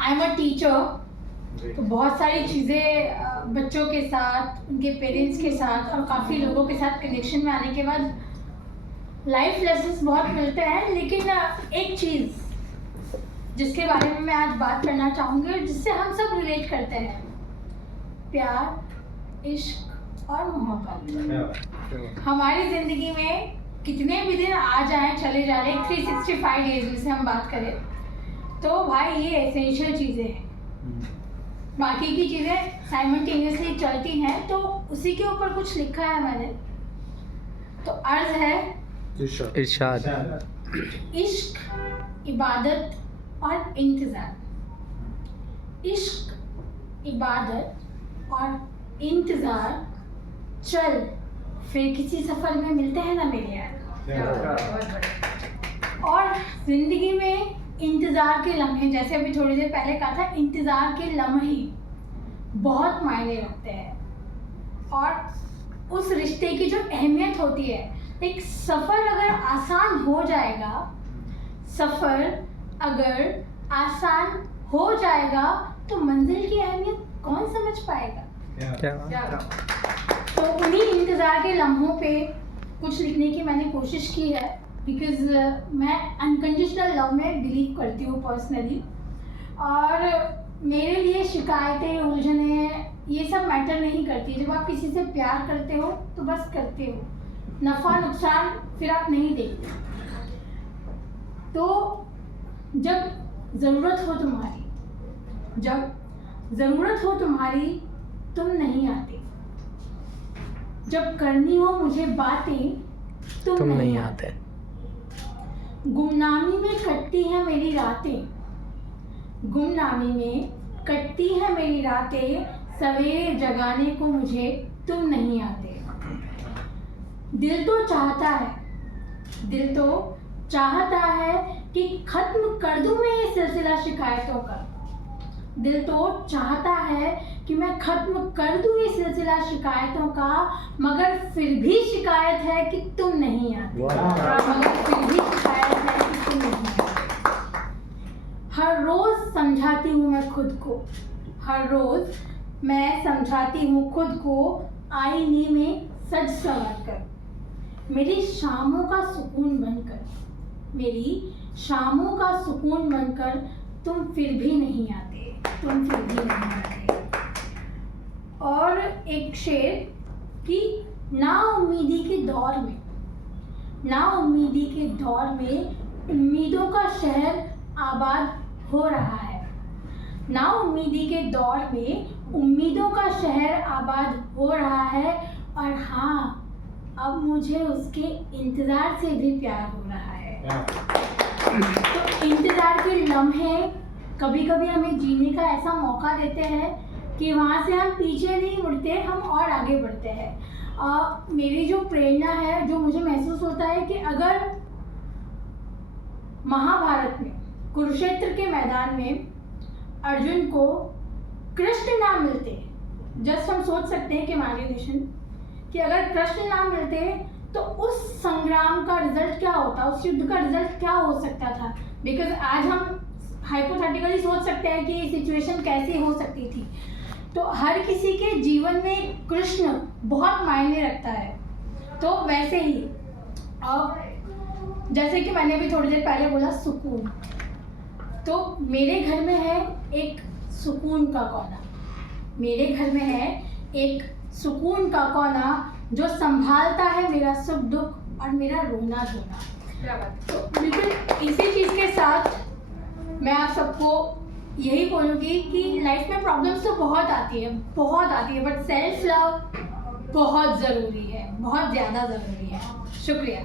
I am a teacher, तो बहुत सारी चीज़ें बच्चों के साथ, उनके पेरेंट्स के साथ और काफ़ी लोगों के साथ कनेक्शन में आने के बाद लाइफ लेसन्स बहुत मिलते हैं। लेकिन एक चीज़ जिसके बारे में मैं आज बात करना चाहूँगी और जिससे हम सब रिलेट करते हैं, प्यार, इश्क और मोहब्बत। हमारी ज़िंदगी में कितने भी दिन आ जाएं चले जा रहे, 365 डेज जिसे हम बात करें, तो भाई ये एसेंशियल चीज़ें हैं। बाकी की चीज़ें साइमल्टेनियसली चलती हैं, तो उसी के ऊपर कुछ लिखा है मैंने। तो अर्ज है इरशाद। इश्क, इबादत और इंतज़ार। इश्क, इबादत और इंतज़ार, चल फिर किसी सफ़र में मिलते हैं ना मेरे यार। और ज़िंदगी में इंतज़ार के लम्हे, जैसे अभी थोड़ी देर पहले कहा था, इंतज़ार के लम्हे बहुत मायने रखते हैं। और उस रिश्ते की जो अहमियत होती है, एक सफ़र अगर आसान हो जाएगा, सफ़र अगर आसान हो जाएगा तो मंजिल की अहमियत कौन समझ पाएगा। तो उन्हीं इंतज़ार के लम्हों पे कुछ लिखने की मैंने कोशिश की है, बिकॉज़ मैं अनकंडीशनल लव में बिलीव करती हूँ पर्सनली। और मेरे लिए शिकायतें, उलझनें ये सब मैटर नहीं करती। जब आप किसी से प्यार करते हो तो बस करते हो, नफ़ा नुकसान फिर आप नहीं देखते। तो जब ज़रूरत हो तुम्हारी, तुम नहीं आते। जब करनी हो मुझे बातें, तुम नहीं आते। गुमनामी में कटती है मेरी रातें, सवेरे जगाने को मुझे तुम नहीं आते। दिल तो चाहता है कि खत्म कर दूं मैं ये सिलसिला शिकायतों का। दिल तो चाहता है कि मैं खत्म कर दूं ये सिलसिला शिकायतों का, मगर फिर भी शिकायत है कि तुम नहीं आते। हर रोज समझाती हूँ मैं खुद को, आईने में सज संवर कर, मेरी शामों का सुकून बनकर तुम फिर भी नहीं आते। और एक शेर कि नाउम्मीदी के दौर में उम्मीदों का शहर आबाद हो रहा है। और हाँ, अब मुझे उसके इंतज़ार से भी प्यार हो रहा है। तो इंतज़ार के लम्हे कभी कभी हमें जीने का ऐसा मौका देते हैं कि वहाँ से हम पीछे नहीं मुड़ते, हम और आगे बढ़ते हैं। मेरी जो प्रेरणा है, जो मुझे महसूस होता है कि अगर महाभारत में, कुरुक्षेत्र के मैदान में अर्जुन को कृष्ण ना मिलते, जस्ट हम सोच सकते हैं कि इमेजिनेशन कि अगर कृष्ण ना मिलते तो उस संग्राम का रिजल्ट क्या होता, उस युद्ध का रिजल्ट क्या हो सकता था। बिकॉज आज हम हाइपोथेटिकली सोच सकते हैं कि सिचुएशन कैसी हो सकती थी। तो हर किसी के जीवन में कृष्ण बहुत मायने रखता है। तो वैसे ही अब जैसे कि मैंने अभी थोड़ी देर पहले बोला सुकून, तो मेरे घर में है एक सुकून का कोना, जो संभालता है मेरा सुख दुख और मेरा रोना धोना। तो बिल्कुल इसी चीज़ के साथ मैं आप सबको यही बोलूँगी कि लाइफ में प्रॉब्लम्स तो बहुत आती है, बट सेल्फ लव बहुत ज़रूरी है, बहुत ज़्यादा ज़रूरी है। शुक्रिया।